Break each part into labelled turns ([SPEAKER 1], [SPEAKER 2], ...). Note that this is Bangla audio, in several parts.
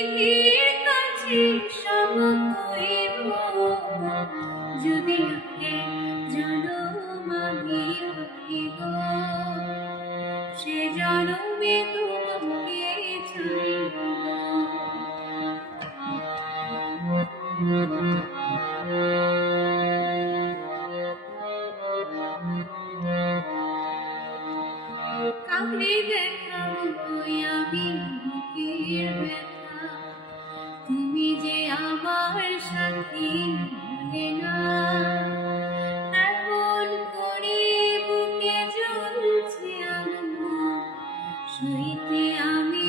[SPEAKER 1] বিধির কাছে কইব যদি আগে জনম আমি কাউরে দেখাবো তুমি যে আমার সাথী মিলে না এমন করে বুকে জ্বলছে আগুন সইতে আমি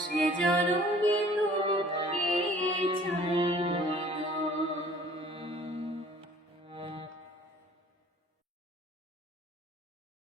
[SPEAKER 1] সে জননী